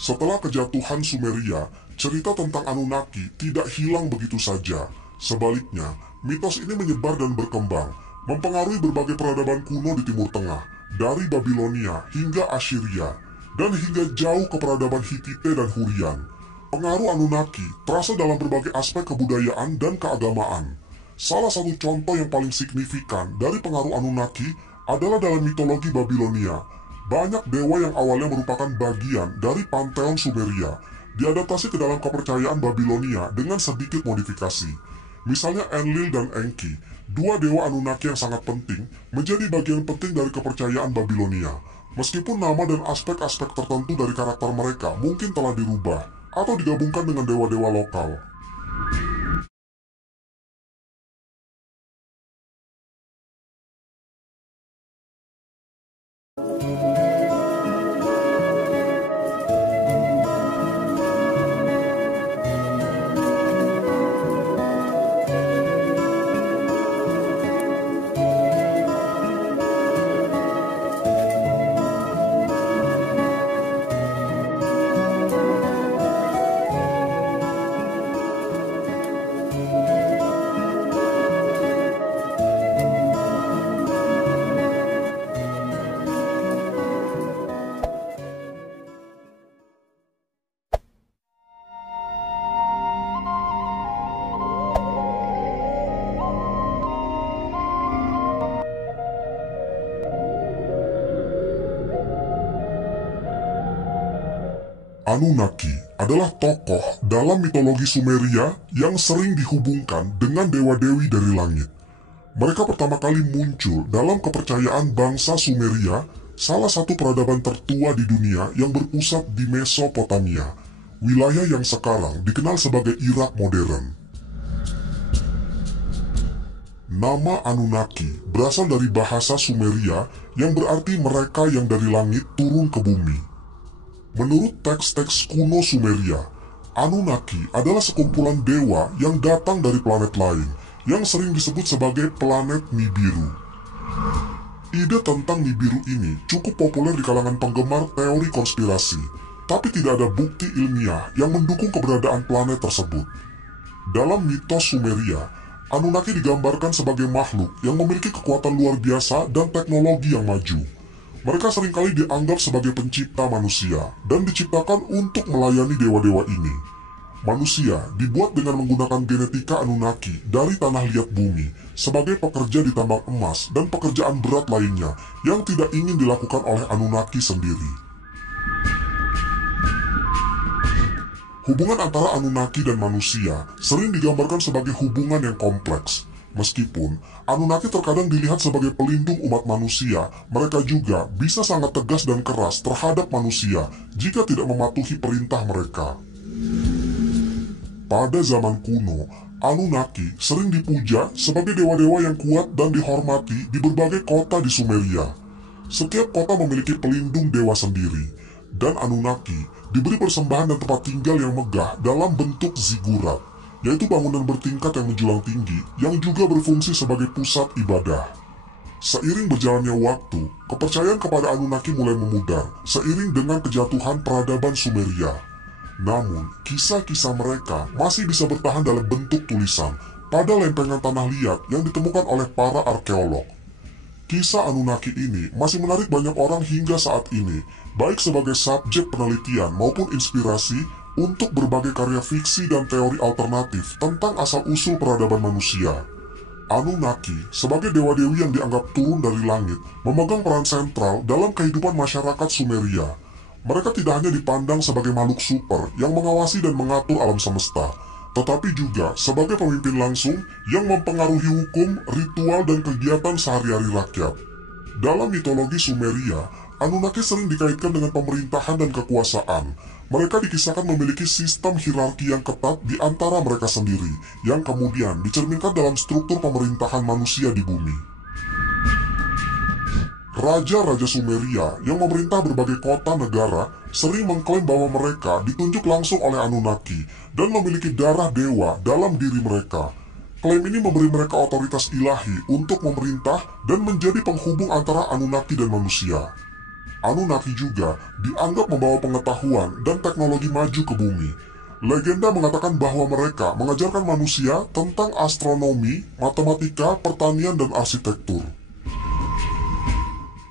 Setelah kejatuhan Sumeria, cerita tentang Anunnaki tidak hilang begitu saja. Sebaliknya, mitos ini menyebar dan berkembang, mempengaruhi berbagai peradaban kuno di Timur Tengah, dari Babilonia hingga Assyria, dan hingga jauh ke peradaban Hittite dan Hurrian. Pengaruh Anunnaki terasa dalam berbagai aspek kebudayaan dan keagamaan. Salah satu contoh yang paling signifikan dari pengaruh Anunnaki adalah dalam mitologi Babilonia. Banyak dewa yang awalnya merupakan bagian dari Pantheon Sumeria diadaptasi ke dalam kepercayaan Babilonia dengan sedikit modifikasi. Misalnya Enlil dan Enki, dua dewa Anunnaki yang sangat penting, menjadi bagian penting dari kepercayaan Babilonia. Meskipun nama dan aspek-aspek tertentu dari karakter mereka mungkin telah dirubah atau digabungkan dengan dewa-dewa lokal. Anunnaki adalah tokoh dalam mitologi Sumeria yang sering dihubungkan dengan dewa-dewi dari langit. Mereka pertama kali muncul dalam kepercayaan bangsa Sumeria, salah satu peradaban tertua di dunia yang berpusat di Mesopotamia, wilayah yang sekarang dikenal sebagai Irak modern. Nama Anunnaki berasal dari bahasa Sumeria yang berarti mereka yang dari langit turun ke bumi. Menurut teks-teks kuno Sumeria, Anunnaki adalah sekumpulan dewa yang datang dari planet lain, yang sering disebut sebagai planet Nibiru. Ide tentang Nibiru ini cukup populer di kalangan penggemar teori konspirasi, tapi tidak ada bukti ilmiah yang mendukung keberadaan planet tersebut. Dalam mitos Sumeria, Anunnaki digambarkan sebagai makhluk yang memiliki kekuatan luar biasa dan teknologi yang maju. Mereka seringkali dianggap sebagai pencipta manusia dan diciptakan untuk melayani dewa-dewa ini. Manusia dibuat dengan menggunakan genetika Anunnaki dari tanah liat bumi sebagai pekerja di tambang emas dan pekerjaan berat lainnya yang tidak ingin dilakukan oleh Anunnaki sendiri. Hubungan antara Anunnaki dan manusia sering digambarkan sebagai hubungan yang kompleks. Meskipun Anunnaki terkadang dilihat sebagai pelindung umat manusia, mereka juga bisa sangat tegas dan keras terhadap manusia jika tidak mematuhi perintah mereka. Pada zaman kuno, Anunnaki sering dipuja sebagai dewa-dewa yang kuat dan dihormati di berbagai kota di Sumeria. Setiap kota memiliki pelindung dewa sendiri, dan Anunnaki diberi persembahan dan tempat tinggal yang megah dalam bentuk zigurat, yaitu bangunan bertingkat yang menjulang tinggi yang juga berfungsi sebagai pusat ibadah. Seiring berjalannya waktu, kepercayaan kepada Anunnaki mulai memudar seiring dengan kejatuhan peradaban Sumeria. Namun, kisah-kisah mereka masih bisa bertahan dalam bentuk tulisan pada lempengan tanah liat yang ditemukan oleh para arkeolog. Kisah Anunnaki ini masih menarik banyak orang hingga saat ini, baik sebagai subjek penelitian maupun inspirasi untuk berbagai karya fiksi dan teori alternatif tentang asal-usul peradaban manusia. Anunnaki, sebagai dewa-dewi yang dianggap turun dari langit, memegang peran sentral dalam kehidupan masyarakat Sumeria. Mereka tidak hanya dipandang sebagai makhluk super yang mengawasi dan mengatur alam semesta, tetapi juga sebagai pemimpin langsung yang mempengaruhi hukum, ritual, dan kegiatan sehari-hari rakyat. Dalam mitologi Sumeria, Anunnaki sering dikaitkan dengan pemerintahan dan kekuasaan. Mereka dikisahkan memiliki sistem hierarki yang ketat di antara mereka sendiri, yang kemudian dicerminkan dalam struktur pemerintahan manusia di bumi. Raja-raja Sumeria yang memerintah berbagai kota negara sering mengklaim bahwa mereka ditunjuk langsung oleh Anunnaki dan memiliki darah dewa dalam diri mereka. Klaim ini memberi mereka otoritas ilahi untuk memerintah dan menjadi penghubung antara Anunnaki dan manusia. Anunnaki juga dianggap membawa pengetahuan dan teknologi maju ke bumi. Legenda mengatakan bahwa mereka mengajarkan manusia tentang astronomi, matematika, pertanian, dan arsitektur.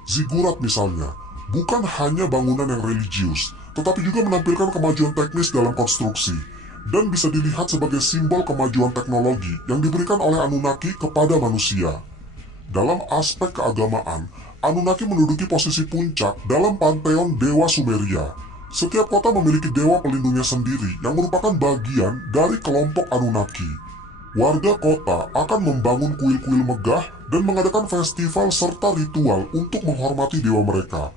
Ziggurat misalnya, bukan hanya bangunan yang religius, tetapi juga menampilkan kemajuan teknis dalam konstruksi, dan bisa dilihat sebagai simbol kemajuan teknologi yang diberikan oleh Anunnaki kepada manusia. Dalam aspek keagamaan, Anunnaki menduduki posisi puncak dalam panteon Dewa Sumeria. Setiap kota memiliki dewa pelindungnya sendiri yang merupakan bagian dari kelompok Anunnaki. Warga kota akan membangun kuil-kuil megah dan mengadakan festival serta ritual untuk menghormati dewa mereka.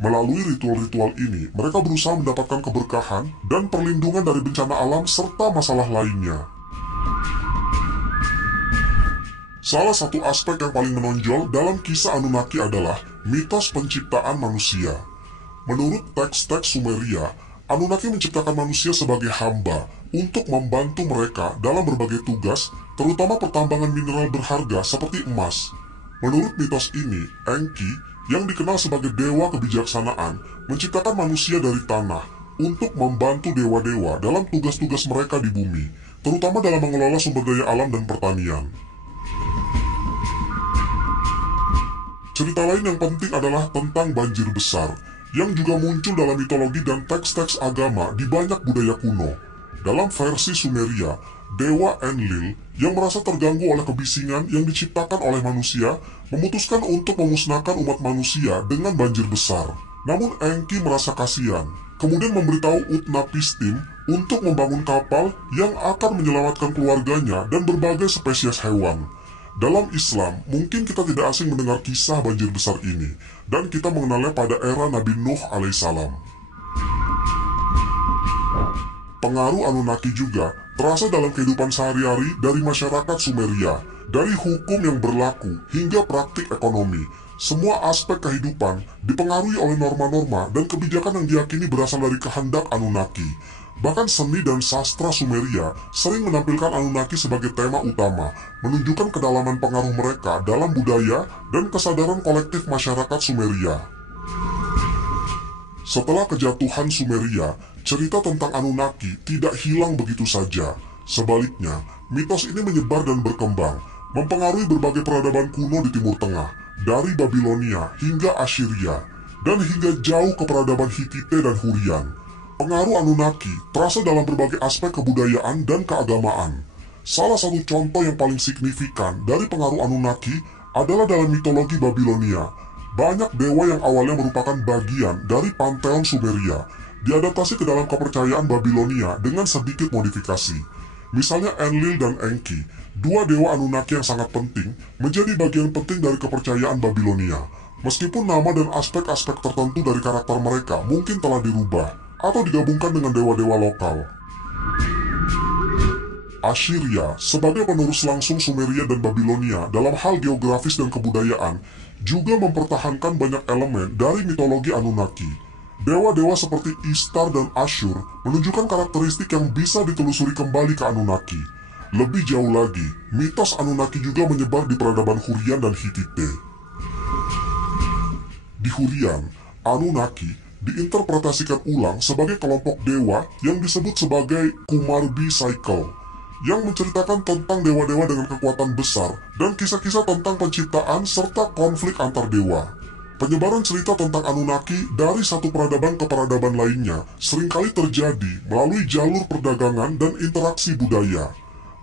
Melalui ritual-ritual ini, mereka berusaha mendapatkan keberkahan dan perlindungan dari bencana alam serta masalah lainnya. Salah satu aspek yang paling menonjol dalam kisah Anunnaki adalah mitos penciptaan manusia. Menurut teks-teks Sumeria, Anunnaki menciptakan manusia sebagai hamba untuk membantu mereka dalam berbagai tugas, terutama pertambangan mineral berharga seperti emas. Menurut mitos ini, Enki, yang dikenal sebagai dewa kebijaksanaan, menciptakan manusia dari tanah untuk membantu dewa-dewa dalam tugas-tugas mereka di bumi, terutama dalam mengelola sumber daya alam dan pertanian. Cerita lain yang penting adalah tentang banjir besar, yang juga muncul dalam mitologi dan teks-teks agama di banyak budaya kuno. Dalam versi Sumeria, Dewa Enlil yang merasa terganggu oleh kebisingan yang diciptakan oleh manusia, memutuskan untuk memusnahkan umat manusia dengan banjir besar. Namun Enki merasa kasihan, kemudian memberitahu Utnapishtim untuk membangun kapal yang akan menyelamatkan keluarganya dan berbagai spesies hewan. Dalam Islam, mungkin kita tidak asing mendengar kisah banjir besar ini, dan kita mengenalnya pada era Nabi Nuh alaihissalam. Pengaruh Anunnaki juga terasa dalam kehidupan sehari-hari dari masyarakat Sumeria, dari hukum yang berlaku hingga praktik ekonomi. Semua aspek kehidupan dipengaruhi oleh norma-norma dan kebijakan yang diyakini berasal dari kehendak Anunnaki. Bahkan seni dan sastra Sumeria sering menampilkan Anunnaki sebagai tema utama, menunjukkan kedalaman pengaruh mereka dalam budaya dan kesadaran kolektif masyarakat Sumeria. Setelah kejatuhan Sumeria, cerita tentang Anunnaki tidak hilang begitu saja. Sebaliknya, mitos ini menyebar dan berkembang, mempengaruhi berbagai peradaban kuno di Timur Tengah, dari Babilonia hingga Assyria, dan hingga jauh ke peradaban Hittite dan Hurrian. Pengaruh Anunnaki terasa dalam berbagai aspek kebudayaan dan keagamaan. Salah satu contoh yang paling signifikan dari pengaruh Anunnaki adalah dalam mitologi Babilonia. Banyak dewa yang awalnya merupakan bagian dari panteon Sumeria diadaptasi ke dalam kepercayaan Babilonia dengan sedikit modifikasi. Misalnya Enlil dan Enki, dua dewa Anunnaki yang sangat penting, menjadi bagian penting dari kepercayaan Babilonia. Meskipun nama dan aspek-aspek tertentu dari karakter mereka mungkin telah dirubah atau digabungkan dengan dewa-dewa lokal. Assyria sebagai penerus langsung Sumeria dan Babilonia dalam hal geografis dan kebudayaan juga mempertahankan banyak elemen dari mitologi Anunnaki. Dewa-dewa seperti Ishtar dan Ashur menunjukkan karakteristik yang bisa ditelusuri kembali ke Anunnaki. Lebih jauh lagi, mitos Anunnaki juga menyebar di peradaban Hurrian dan Hittite. Di Hurrian, Anunnaki diinterpretasikan ulang sebagai kelompok dewa yang disebut sebagai Kumarbi Cycle, yang menceritakan tentang dewa-dewa dengan kekuatan besar dan kisah-kisah tentang penciptaan serta konflik antar dewa. Penyebaran cerita tentang Anunnaki dari satu peradaban ke peradaban lainnya seringkali terjadi melalui jalur perdagangan dan interaksi budaya.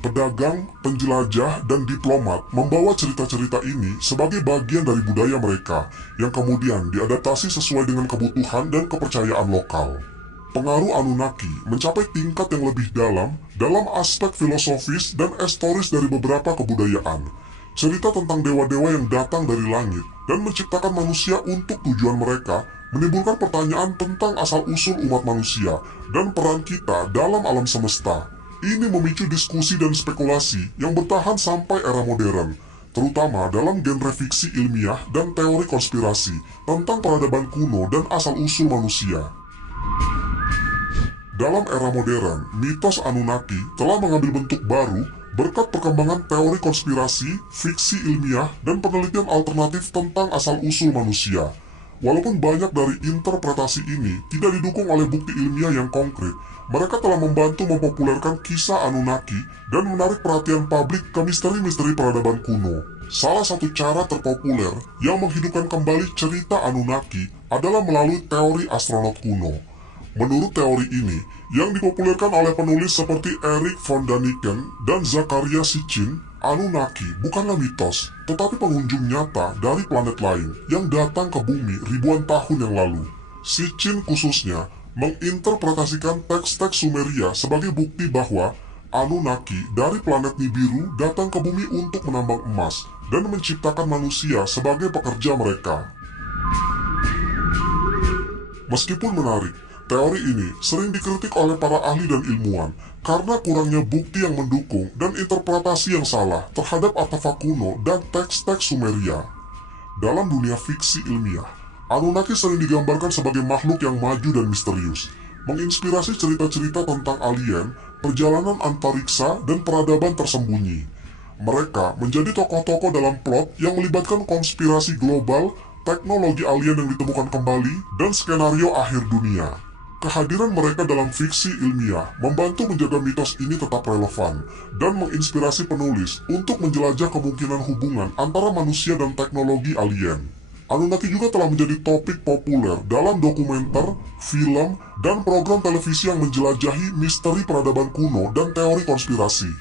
Pedagang, penjelajah, dan diplomat membawa cerita-cerita ini sebagai bagian dari budaya mereka yang kemudian diadaptasi sesuai dengan kebutuhan dan kepercayaan lokal. Pengaruh Anunnaki mencapai tingkat yang lebih dalam aspek filosofis dan historis dari beberapa kebudayaan. Cerita tentang dewa-dewa yang datang dari langit dan menciptakan manusia untuk tujuan mereka menimbulkan pertanyaan tentang asal-usul umat manusia dan peran kita dalam alam semesta. Ini memicu diskusi dan spekulasi yang bertahan sampai era modern, terutama dalam genre fiksi ilmiah dan teori konspirasi tentang peradaban kuno dan asal-usul manusia. Dalam era modern, mitos Anunnaki telah mengambil bentuk baru berkat perkembangan teori konspirasi, fiksi ilmiah, dan penelitian alternatif tentang asal-usul manusia. Walaupun banyak dari interpretasi ini tidak didukung oleh bukti ilmiah yang konkret, mereka telah membantu mempopulerkan kisah Anunnaki dan menarik perhatian publik ke misteri-misteri peradaban kuno. Salah satu cara terpopuler yang menghidupkan kembali cerita Anunnaki adalah melalui teori astronot kuno. Menurut teori ini, yang dipopulerkan oleh penulis seperti Erich von Däniken dan Zecharia Sitchin, Anunnaki bukanlah mitos, tetapi pengunjung nyata dari planet lain yang datang ke bumi ribuan tahun yang lalu. Sitchin khususnya menginterpretasikan teks-teks Sumeria sebagai bukti bahwa Anunnaki dari planet Nibiru datang ke bumi untuk menambang emas dan menciptakan manusia sebagai pekerja mereka. Meskipun menarik, teori ini sering dikritik oleh para ahli dan ilmuwan karena kurangnya bukti yang mendukung dan interpretasi yang salah terhadap artefak kuno dan teks-teks Sumeria. Dalam dunia fiksi ilmiah, Anunnaki sering digambarkan sebagai makhluk yang maju dan misterius, menginspirasi cerita-cerita tentang alien, perjalanan antariksa, dan peradaban tersembunyi. Mereka menjadi tokoh-tokoh dalam plot yang melibatkan konspirasi global, teknologi alien yang ditemukan kembali, dan skenario akhir dunia. Kehadiran mereka dalam fiksi ilmiah membantu menjaga mitos ini tetap relevan dan menginspirasi penulis untuk menjelajah kemungkinan hubungan antara manusia dan teknologi alien. Anunnaki juga telah menjadi topik populer dalam dokumenter, film, dan program televisi yang menjelajahi misteri peradaban kuno dan teori konspirasi.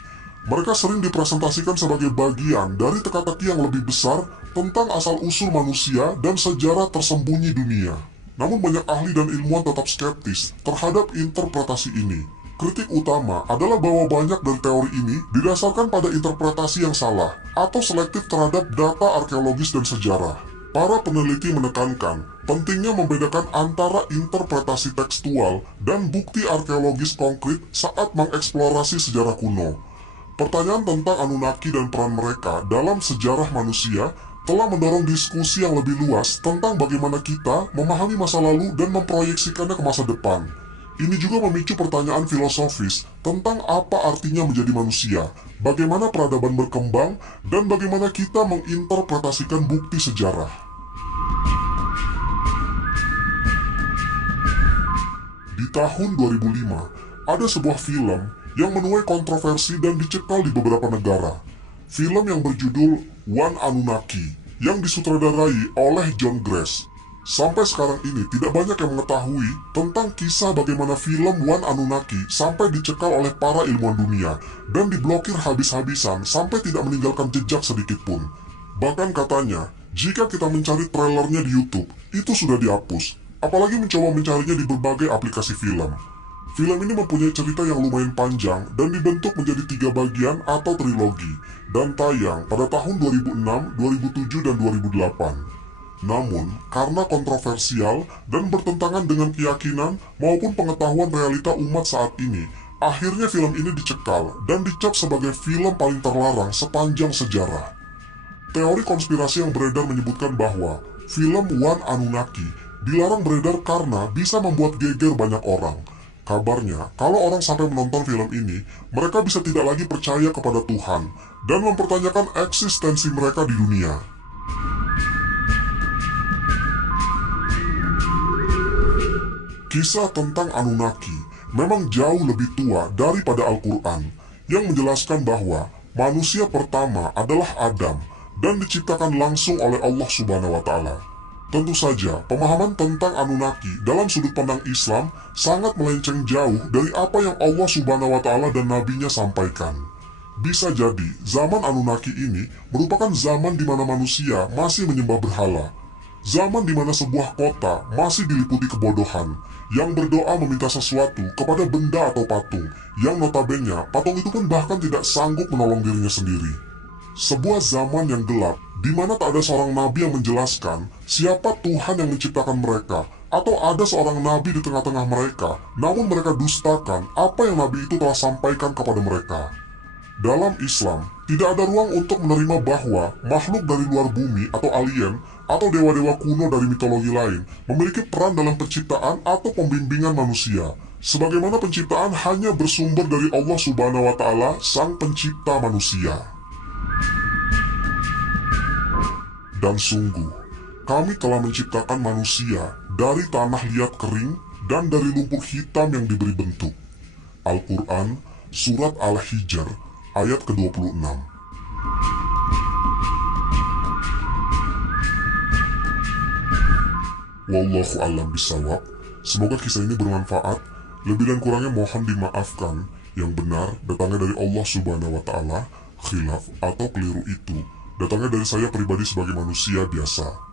Mereka sering dipresentasikan sebagai bagian dari teka-teki yang lebih besar tentang asal-usul manusia dan sejarah tersembunyi dunia. Namun banyak ahli dan ilmuwan tetap skeptis terhadap interpretasi ini. Kritik utama adalah bahwa banyak dari teori ini didasarkan pada interpretasi yang salah atau selektif terhadap data arkeologis dan sejarah. Para peneliti menekankan pentingnya membedakan antara interpretasi tekstual dan bukti arkeologis konkret saat mengeksplorasi sejarah kuno. Pertanyaan tentang Anunnaki dan peran mereka dalam sejarah manusia telah mendorong diskusi yang lebih luas tentang bagaimana kita memahami masa lalu dan memproyeksikannya ke masa depan. Ini juga memicu pertanyaan filosofis tentang apa artinya menjadi manusia, bagaimana peradaban berkembang, dan bagaimana kita menginterpretasikan bukti sejarah. Di tahun 2005, ada sebuah film yang menuai kontroversi dan dicekal di beberapa negara. Film yang berjudul One Anunnaki, yang disutradarai oleh John Gress. Sampai sekarang ini tidak banyak yang mengetahui tentang kisah bagaimana film One Anunnaki sampai dicekal oleh para ilmuwan dunia dan diblokir habis-habisan sampai tidak meninggalkan jejak sedikit pun. Bahkan katanya, jika kita mencari trailernya di YouTube, itu sudah dihapus, apalagi mencoba mencarinya di berbagai aplikasi film. Film ini mempunyai cerita yang lumayan panjang dan dibentuk menjadi 3 bagian atau trilogi, dan tayang pada tahun 2006, 2007, dan 2008. Namun, karena kontroversial dan bertentangan dengan keyakinan maupun pengetahuan realita umat saat ini, akhirnya film ini dicekal dan dicap sebagai film paling terlarang sepanjang sejarah. Teori konspirasi yang beredar menyebutkan bahwa film One Anunnaki dilarang beredar karena bisa membuat geger banyak orang. Kabarnya, kalau orang sampai menonton film ini, mereka bisa tidak lagi percaya kepada Tuhan dan mempertanyakan eksistensi mereka di dunia. Kisah tentang Anunnaki memang jauh lebih tua daripada Al-Quran, yang menjelaskan bahwa manusia pertama adalah Adam dan diciptakan langsung oleh Allah Subhanahu wa Ta'ala. Tentu saja, pemahaman tentang Anunnaki dalam sudut pandang Islam sangat melenceng jauh dari apa yang Allah Subhanahu wa Ta'ala dan Nabi-Nya sampaikan. Bisa jadi, zaman Anunnaki ini merupakan zaman di mana manusia masih menyembah berhala. Zaman di mana sebuah kota masih diliputi kebodohan, yang berdoa meminta sesuatu kepada benda atau patung, yang notabene patung itu pun bahkan tidak sanggup menolong dirinya sendiri. Sebuah zaman yang gelap, di mana tak ada seorang nabi yang menjelaskan siapa Tuhan yang menciptakan mereka, atau ada seorang nabi di tengah-tengah mereka, namun mereka dustakan apa yang nabi itu telah sampaikan kepada mereka. Dalam Islam, tidak ada ruang untuk menerima bahwa makhluk dari luar bumi atau alien, atau dewa-dewa kuno dari mitologi lain, memiliki peran dalam penciptaan atau pembimbingan manusia. Sebagaimana penciptaan hanya bersumber dari Allah Subhanahu wa Ta'ala, Sang Pencipta manusia. Dan sungguh, Kami telah menciptakan manusia dari tanah liat kering dan dari lumpur hitam yang diberi bentuk. Al-Quran, Surat Al-Hijr, ayat ke-26. Wallahu a'lam bishawab. Semoga kisah ini bermanfaat. Lebih dan kurangnya mohon dimaafkan. Yang benar datangnya dari Allah Subhanahu wa Ta'ala. Khilaf atau keliru itu datangnya dari saya pribadi sebagai manusia biasa.